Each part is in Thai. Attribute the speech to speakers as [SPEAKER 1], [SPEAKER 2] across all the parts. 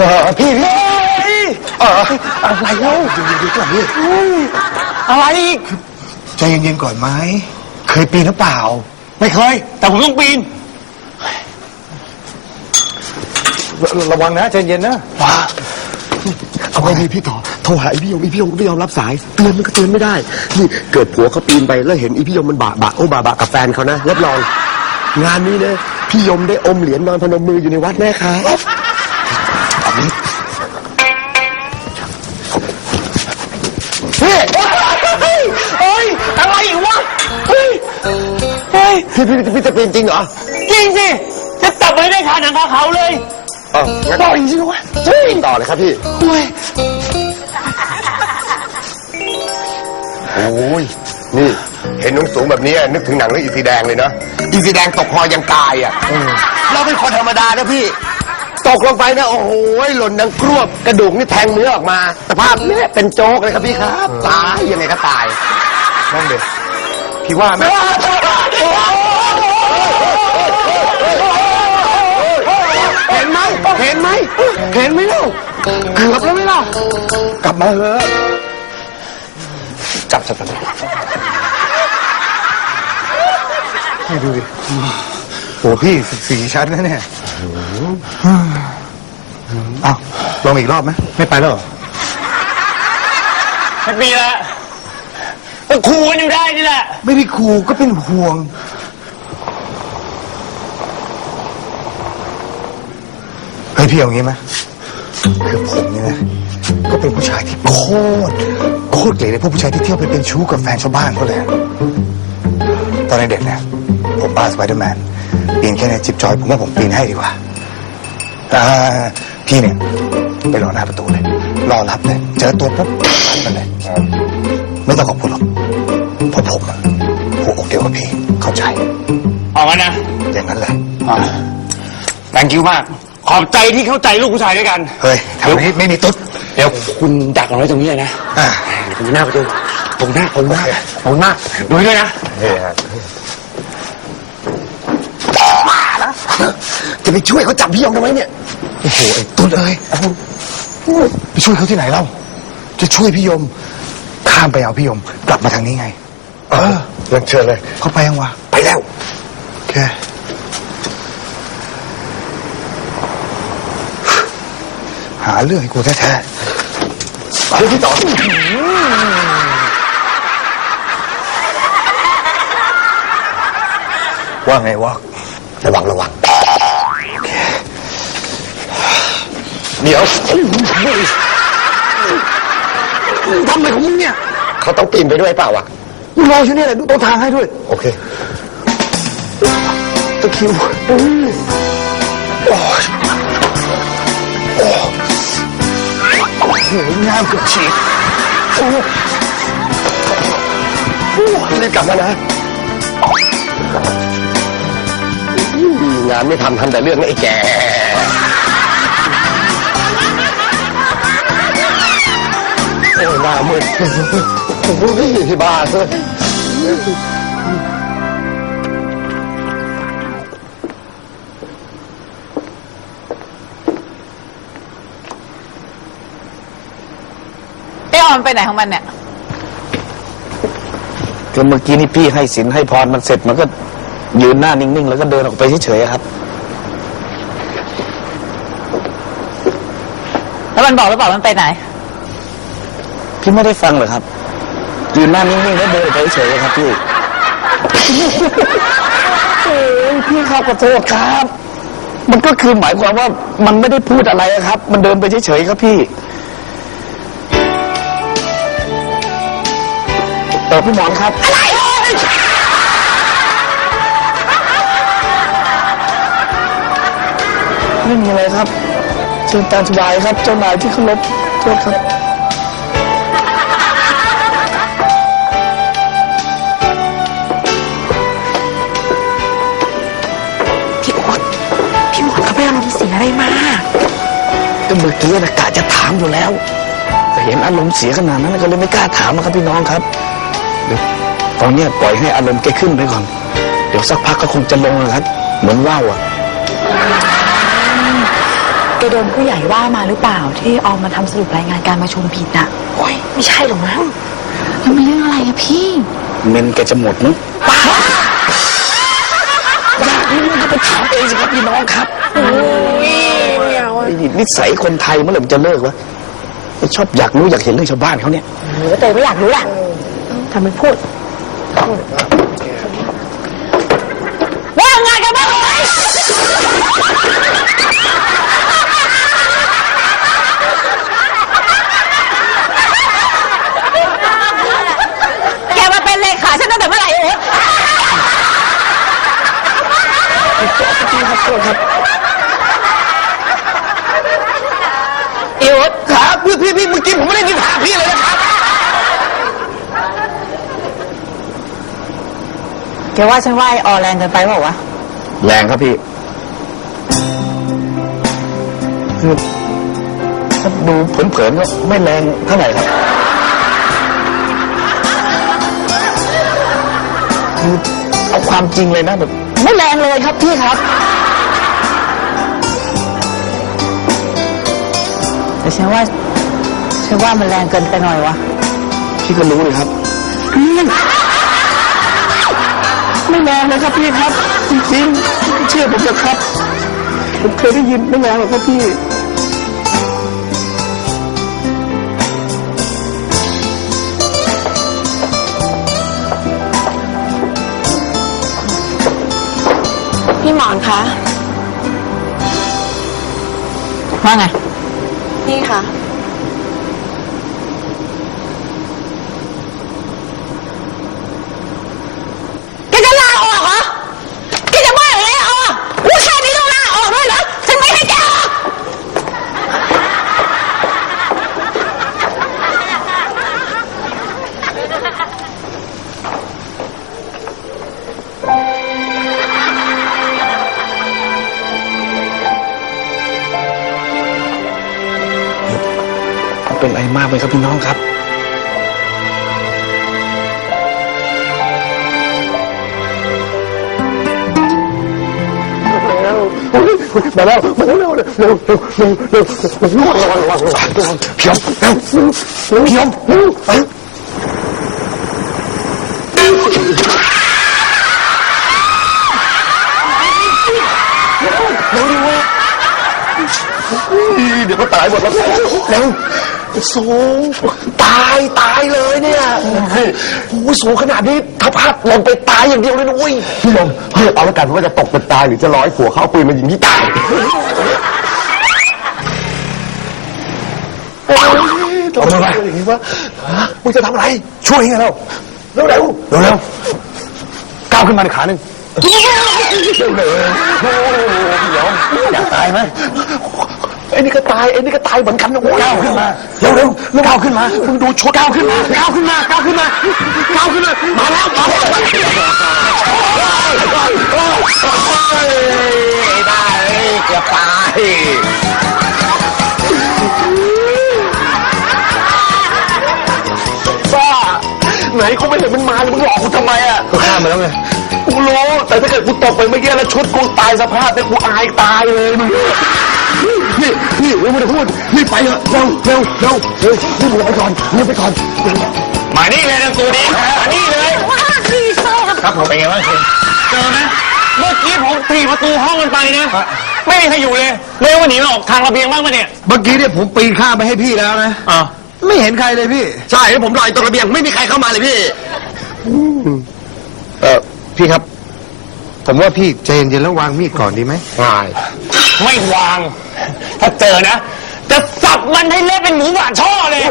[SPEAKER 1] พี่อะไรเล่าดูก่อนพี่อะไรอีกใจเย็นๆก่อนไหมเคยปีนหรือเปล่าไม่เคยแต่ผมต้องปีนระวังนะใจเย็นนะว้าเอาไงดีพี่ต่อโทรหาไอพี่ยมก็ไม่ยอมรับสายเตือนมันก็เตือนไม่ได้นี่เกิดผัวเขาปีนไปแล้วเห็นไอพี่ยมมันบะกับแฟนเขานะรับรองงานนี้นะพี่ยมได้อมเหรียญนอนพนมมืออยู่ในวัดแน่ครับเฮ้ยอะไรอีกวะพี่จะปีนจริงเหรอจริงสิจะจับไว้ได้ขาหนังขาเขาเลยต่อจริงๆวะต่อเลยครับพี่โอ้ยนี่เห็นสูงแบบนี้นึกถึงหนังเรื่องอีสีแดงเลยเนาะอีสีแดงตกคอยังตายอ่ะเราเป็นคนธรรมดานะพี่ตกลงไปนะโอ้โหหล่นดังกรวบกระดูกนี่แทงเนื้อออกมาสภาพนี้เป็นโจ๊กเลยครับพี่ครับตายยังไงก็ตายนั่นเด็กพี่ว่าไหมเห็นไหมเล่าเกือบแล้วไหมล่ะกลับมาเถอะจับให้ดูดิโอ้พี่14 ชั้นนะเนี่ยอ้าวลองอีกรอบไหมไม่ไปแล้วเหรอ
[SPEAKER 2] ไม่ปีละก็ขู่กันอยู่ได้นี่แหละ
[SPEAKER 1] ไม่ได้ขู่ก็เป็นห่วงเฮ้ยพี่เอางี้ไหมคือผมเนี่ยนะก็เป็นผู้ชายที่โคตรเกลียดเลยพวกผู้ชายที่เที่ยวไปเป็นชู้กับแฟนชาวบ้านเขาเลยตอนเด็กเนี่ยผมบ้าสไปเดอร์แมนปีนแค่ในจิบจอยผมว่าผมปีนให้ดีกว่าพี่เนี่ยไปรอหน้าประตูเลยรอรับเลยเจอตัวปุ๊บรับมันเลยไม่ต้องขอบคุณหรอกเพราะผมหัวอกเดียวกับพี่เข้าใจ
[SPEAKER 2] เอางั้นนะ
[SPEAKER 1] อย่างนั้นเลย
[SPEAKER 2] thank you มากขอบใจที่เข้าใจลูกผู้ชายด้วยกัน
[SPEAKER 1] เฮ้ยแถวนี้ไม่มีตุ๊ด
[SPEAKER 2] เดี๋ยวคุณดักเอาไว้ตรงนี้นะตรงหน้าประตูตรงหน้าดูด้วยนะ
[SPEAKER 1] จะไปช่วยเขาจับพี่ยงทำไมเนี่ยโอ้โหไอ้ตุ๊ดเอ้ยไปช่วยเขาที่ไหนเล่าจะช่วยพี่ยมข้ามไปเอาพี่ยมกลับมาทางนี้ไงงั้นเชิญเลยเขาไปยังวะไปแล้วโอเคหาเรื่องให้กูแท้ๆเฮ้ยพี่ต่อว่าไงวะระวังเดี๋ยวทำอะไรของมึงเนี่ยเขาต้องปีนไปด้วยเปล่าวะมึงรออยู่นี่แหละดูต้นทางให้ด้วยโอเคตะคิวโอ้โหงามเกือบฉีกรีบกลับมานะงานไม่ทำแต่เรื่องไอ้แกโอ้หน้ามืดโอ้ยที่บ้าเลย
[SPEAKER 3] ออนไปไหนของมันเนี่ย
[SPEAKER 4] ก็เมื่อกี้นี่พี่ให้ศีลให้พรมันเสร็จมันก็ยืนหน้านิ่งๆแล้วก็เดินออกไปเฉยๆครับ
[SPEAKER 3] แล้วมันบอกหรือเปล่ามันไปไหน
[SPEAKER 4] พี่ไม่ได้ฟังเหรอครับยืนหน้านิ่งๆแล้วเดินไปเฉยๆครับพี่โอ้ยพี่ครับขอโทษครับมันก็คือหมายความว่ามันไม่ได้พูดอะไรครับมันเดินไปเฉยๆครับพี่พี่หมอนครับอะไรไม่มีอะไรครับเชิญตามสบายครับเจ้านายที่เคารพโทษครับ
[SPEAKER 5] พี่หมอนเขาไปอารมณ์เสียอะไรมา
[SPEAKER 4] ก็เมื่อกี้นะกะจะถามอยู่แล้วแต่เห็นอารมณ์เสียขนาดนั้นก็เลยไม่กล้าถามนะครับพี่น้องครับเดี๋ยวตอนนี้ปล่อยให้อารมณ์แกขึ้นไปก่อนเดี๋ยวสักพักก็คงจะลงนะครับเหมือนว่าวแก
[SPEAKER 5] โดนผู้ใหญ่ว่ามาหรือเปล่าที่ออมมาทำสรุปรายงานการประชุมผิดอ่ะโอ้ยไม่ใช่หรอกมั้งแล้วมันเรื่องอะไรอะพี่
[SPEAKER 4] เมนแกจะหมดมั้งป้าอยากรู้ก็ไปถามเองสิครับพี่น้องครับโอ้ยไม่เอานิสัยคนไทยเมื่อไหร่มันจะเลิกวะชอบอยากรู้อยากเห็นเรื่องชาวบ้านเขาเนี่ย
[SPEAKER 5] เตยไม่อยากรู้แหละทำเป็นพูดว่างานกันบ้างไหมแกมาเป็นเลขาฉันตั้งแต่เมื่อไหร่เอ๋อิว
[SPEAKER 1] ครับพี่เมื่อกี้ผมไม่ได้นินทาพี่เลยนะครับ
[SPEAKER 3] แกว่าฉันว่าไอ้ออแรงเกินไปเปล่าวะ
[SPEAKER 4] แรงครับพี่คือถ้าดูเผินๆก็ไม่แรงเท่าไหร่ครับคือเอาความจริงเลยนะแบบไม่แรงเลยครับพี่ครับ
[SPEAKER 3] แต่ฉันว่ามันแรงเกินไปหน่อยวะ
[SPEAKER 4] พี่ก็รู้เลยครับไม่แรงเลยครับพี่ครับจริงๆเชื่อผมเถอะครับผมเคยได้ยินไม่แรงหรอกครับพี่
[SPEAKER 5] พี่หมอนคะ
[SPEAKER 3] ว่าไง
[SPEAKER 5] นี่ค่ะแกจะลาออกเหรอแกจะว่าอย่างไรออกว่าแค่นี้ต้องลาออกด้วยเหรอฉันไม่ให้แกออก
[SPEAKER 4] เป็นอะไรมากไหมครับพี่น้องครับมาแล้วเร็วพี่ยมไปเดี๋ยวก็ตายหมดแล้วเร็วสูงตายเลยเนี่ยโอ้ยสูงขนาดนี้ถ้าพลาดลงไปตายอย่างเดียวเลยนะเว้ยพี่ลมเฮ้ยเอาละกันว่าจะตกเป็นตายหรือจะร้อยผัวเข้าปืนมายิงที่ตายเอามาอย่างนี้วะมึงจะทำอะไรช่วยไงเราเร็วก้าวขึ้นมาในขาหนึ่งเร็วอยากตายไหมไอ้นี่ก็ตายเหมือนกันนะก้าวขึ้นมาเร็วก้าวขึ้นมามึงดูชุดก้าวขึ้นมามาแล้วได้เกือบตายบ้าไหนเขาไม่เห็นมันมาเลยมึงหลอกกูทำไมอ่ะกูฆ่ามันแล้วไงกูรู้แต่ถ้าเกิดกูตกไปเมื่อกี้แล้วชุดกูตายสภาพเนี่ยกูอายตายเลยมึงนี่ไม่ได้พูดนี่ไปเถอะเร็วนี่มึงไปก่อนมานี่เลยนะตัวนี้มานี่เลยครับผมเป็นไงบ้างคุณเจอไหมเมื่อกี้ผมถีบประตูห้องมันไปนะไม่มีใครอยู่เลยไม่รู้ว่าหนีมาออกทางระเบียงบ้างปะเนี่ยเมื่อกี้เนี่ยผมปีนข้ามไปให้พี่แล้วนะไม่เห็นใครเลยพี่ใช่แล้วผมรออยู่ตรงระเบียงไม่มีใครเข้ามาเลยพี่พี่ครับผมว่าพี่ใจเย็นๆแล้ววางมีดก่อนดีไหมไม่วางถ้าเจอนะจะสับมันให้เละเป็นหมูหวานช่อเลย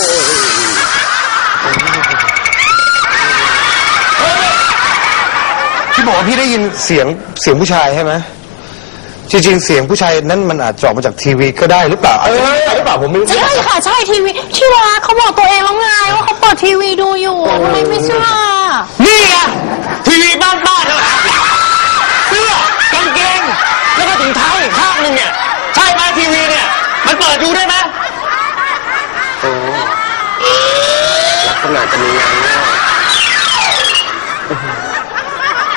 [SPEAKER 4] พี่บอกว่าพี่ได้ยินเสียงผู้ชายใช่ไหมจริงๆเสียงผู้ชายนั้นมันอาจจะออกมาจากทีวีก็ได้หรือเปล่าหรือเปล่าผมไม่รู้
[SPEAKER 5] ใช่ค่ะใช่ทีวีที่ว่าเขาบอกตัวเองแล้วไงว่าเขาเปิดทีวีดูอยู่ทำไมไม่เชื่อ
[SPEAKER 2] นี่ไงทีวีบ้านทั้งหลายเสื้อกางเกงแล้วก็ถุงเท้าอีกข้างหนึ่งเนี่ยใช่ไหมทีวีเนี่ยมันเปิดดูได้ไหม
[SPEAKER 1] ลักษณะจะมีงานแน่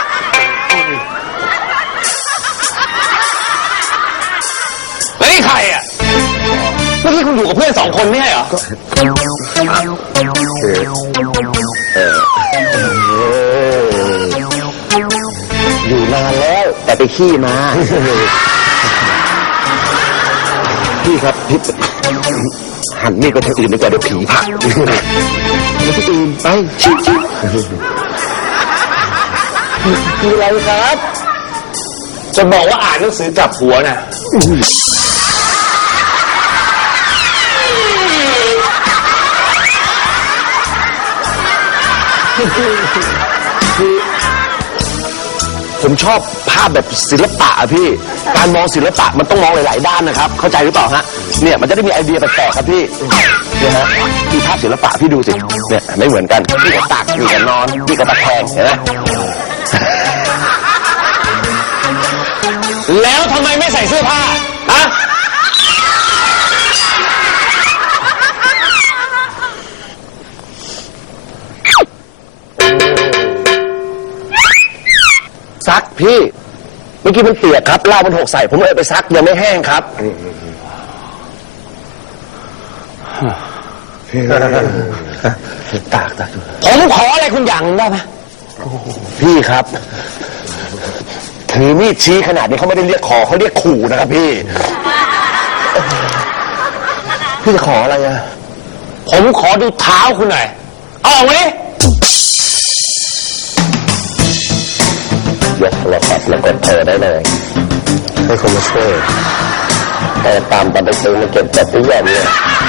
[SPEAKER 2] แล้วนี่ใครงอยู่กับเพื่อน2 คนไม่ใช่เหรอ
[SPEAKER 4] อยู่นานแล้วแต่ไปขี้มา พี่ครับพี่หันมีดไปทางอื่นดีกว่าเดี๋ยวผีผลักแล้วพี่อื่นไปชิวมีอะไรครับ
[SPEAKER 2] จะบอกว่าอ่านหนังสือกลับหัวน่ะ
[SPEAKER 4] ผมชอบภาพแบบศิลปะอะพี่ การมองศิลปะมันต้องมองหลายๆด้านนะครับ เข้าใจหรือเปล่าฮะ เนี่ยมันจะได้มีไอเดียแปลกๆครับพี่ เนี่ยฮะพี่ภาพศิลปะพี่ดูสิ เนี่ยไม่เหมือนกัน พี่ก็ตักพี่ก็นอน พี่ก็ตะแคงเห็นไหม
[SPEAKER 2] แล้วทำไมไม่ใส่เสื้อผ้าฮะ
[SPEAKER 4] ซักพี่ เมื่อกี้มันเปียกครับเหล้ามันหกใส่ ผมเลยไปซักยังไม่แห้งครับ ตาก
[SPEAKER 2] ผมขออะไรคุณอย่างหนึงได้ไหม
[SPEAKER 4] พี่ครับ ถือมีดชี้ขนาดนี้เขาไม่ได้เรียกขอเขาเรียกขู่นะครับพี่ พี่จะขออะไรอะ
[SPEAKER 2] ผมขอดูเท้าคุณหน่อยเอาออกมาดิ
[SPEAKER 4] ยกโทรศัพท์แล้วกดโทรได้เลย ให้คนมาช่วยแต่ตามไปซื้อมาเก็บจัดที่ยันเนี่ย